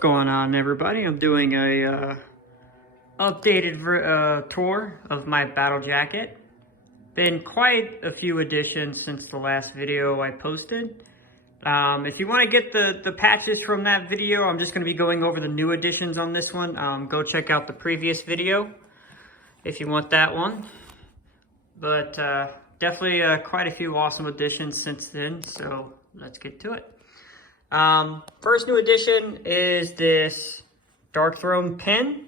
Going on, everybody? I'm doing a updated tour of my battle jacket. Been quite a few additions since the last video I posted. If you want to get the patches from that video, I'm just going to be going over the new additions on this one. Go check out the previous video if you want that one. But definitely quite a few awesome additions since then, so let's get to it. First new addition is this Dark Throne pin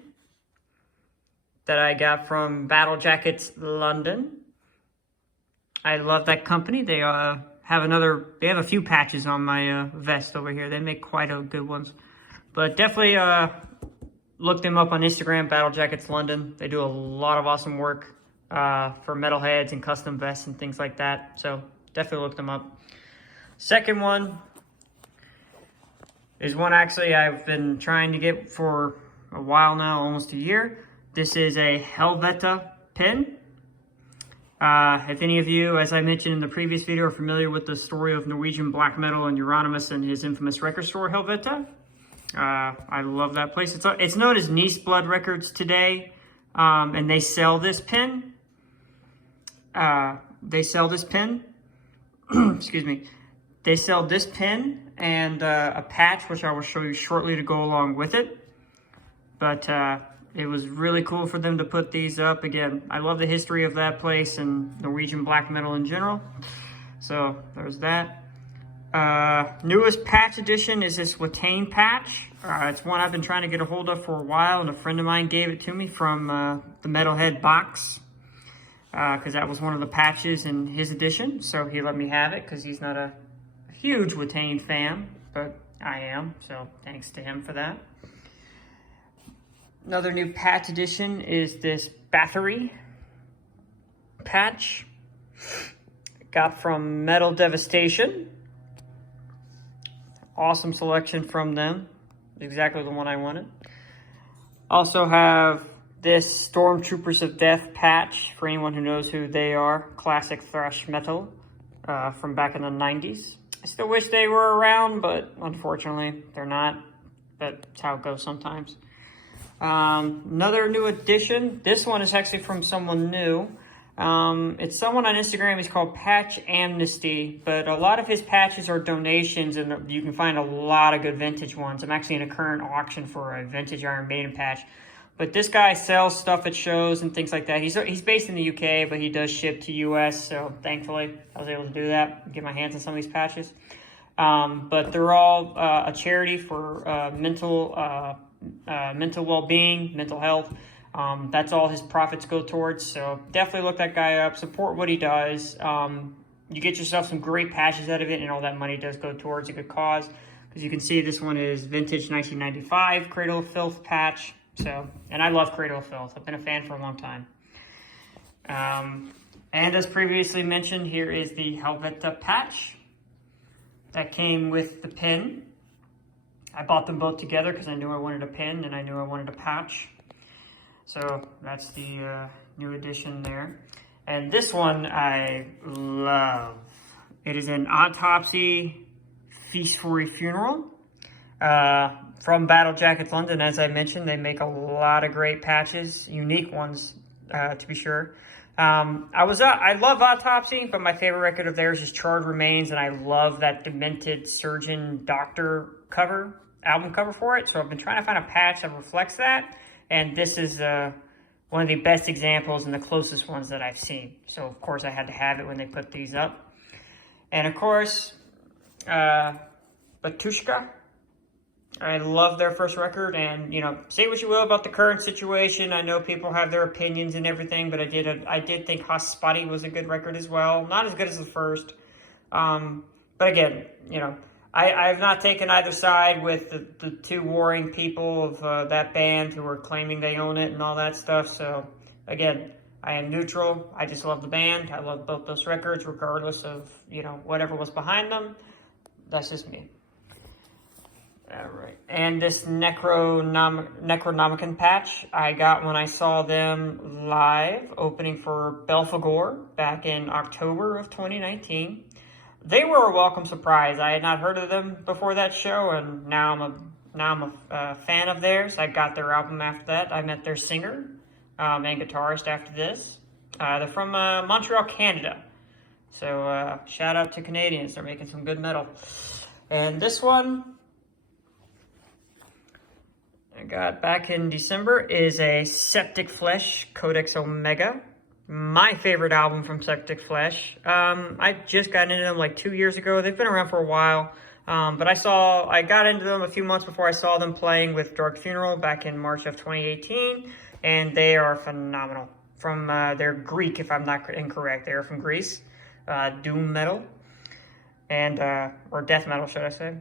that I got from Battle Jackets London. I love that company. They have a few patches on my vest over here. They make quite a good ones. But definitely look them up on Instagram, Battle Jackets London. They do a lot of awesome work for metalheads and custom vests and things like that. So definitely look them up. Second one is one actually I've been trying to get for a while now, almost a year. This is a Helvete pin. If any of you, as I mentioned in the previous video, are familiar with the story of Norwegian black metal and Euronymous and his infamous record store, Helvete, I love that place. It's known as Nice Blood Records today, and they sell this pin. Excuse me. They sell this pin and a patch, which I will show you shortly to go along with it. But it was really cool for them to put these up. Again, I love the history of that place and Norwegian black metal in general. So there's that. Newest patch addition is this Watain patch. It's one I've been trying to get a hold of for a while, and a friend of mine gave it to me from the Metalhead box. Because that was one of the patches in his edition. So he let me have it because he's not a huge Watain fan, but I am, so thanks to him for that. Another new patch addition is this Bathory patch. Got from Metal Devastation. Awesome selection from them. Exactly the one I wanted. Also have this Stormtroopers of Death patch, for anyone who knows who they are. Classic thrash metal from back in the 90s. I still wish they were around, but unfortunately they're not. But that's how it goes sometimes. Another new addition. This one is actually from someone new. It's someone on Instagram. He's called Patch Amnesty, but a lot of his patches are donations, and you can find a lot of good vintage ones. I'm actually in a current auction for a vintage Iron Maiden patch. But this guy sells stuff at shows and things like that. He's based in the UK, but he does ship to US. So thankfully, I was able to do that, get my hands on some of these patches. But they're all a charity for mental well-being, mental health. That's all his profits go towards. So definitely look that guy up. Support what he does. You get yourself some great patches out of it, and all that money does go towards a good cause. As you can see, this one is vintage 1995 Cradle of Filth patch. So, and I love Cradle of Filth. I've been a fan for a long time. And as previously mentioned, here is the Helvete patch that came with the pin. I bought them both together because I knew I wanted a pin and I knew I wanted a patch. So that's the new addition there. And this one I love. It is an Autopsy Feast for a Funeral. From Battle Jackets London, as I mentioned, they make a lot of great patches, unique ones, to be sure. I love Autopsy, but my favorite record of theirs is Charred Remains, and I love that Demented Surgeon Doctor album cover for it. So I've been trying to find a patch that reflects that, and this is one of the best examples and the closest ones that I've seen. So of course I had to have it when they put these up. And of course, Batushka. I love their first record, and, say what you will about the current situation. I know people have their opinions and everything, but I did think Hospati was a good record as well. Not as good as the first. But again, I have not taken either side with the two warring people of that band who are claiming they own it and all that stuff. So, again, I am neutral. I just love the band. I love both those records, regardless of, whatever was behind them. That's just me. All right, and this Necronomicon patch I got when I saw them live opening for Belphegor back in October of 2019. They were a welcome surprise. I had not heard of them before that show, and now I'm a Now I'm a fan of theirs. I got their album after that. I met their singer and guitarist after this. They're from Montreal, Canada. So shout out to Canadians. They're making some good metal. And this one I got back in December is a Septic Flesh Codex Omega. My favorite album from Septic Flesh. I just got into them like 2 years ago. They've been around for a while. But I got into them a few months before I saw them playing with Dark Funeral back in March of 2018. And they are phenomenal. They're Greek, if I'm not incorrect. They're from Greece. Doom metal. And, or death metal, should I say.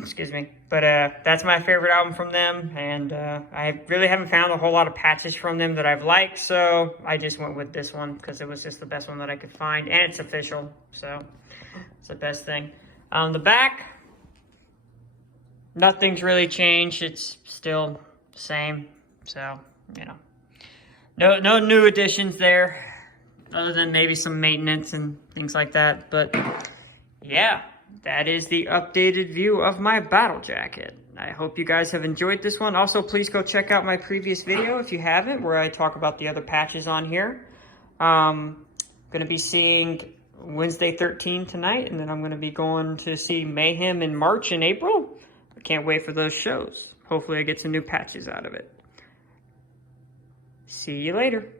Excuse me. But that's my favorite album from them, and I really haven't found a whole lot of patches from them that I've liked, so I just went with this one because it was just the best one that I could find, and it's official, so it's the best thing. On the back, nothing's really changed. It's still the same, so, you know. No new additions there, other than maybe some maintenance and things like that, but yeah. That is the updated view of my battle jacket. I hope you guys have enjoyed this one. Also, please go check out my previous video if you haven't, where I talk about the other patches on here. Going to be seeing Wednesday 13 tonight, and then I'm going to be going to see Mayhem in March and April. I can't wait for those shows. Hopefully I get some new patches out of it. See you later.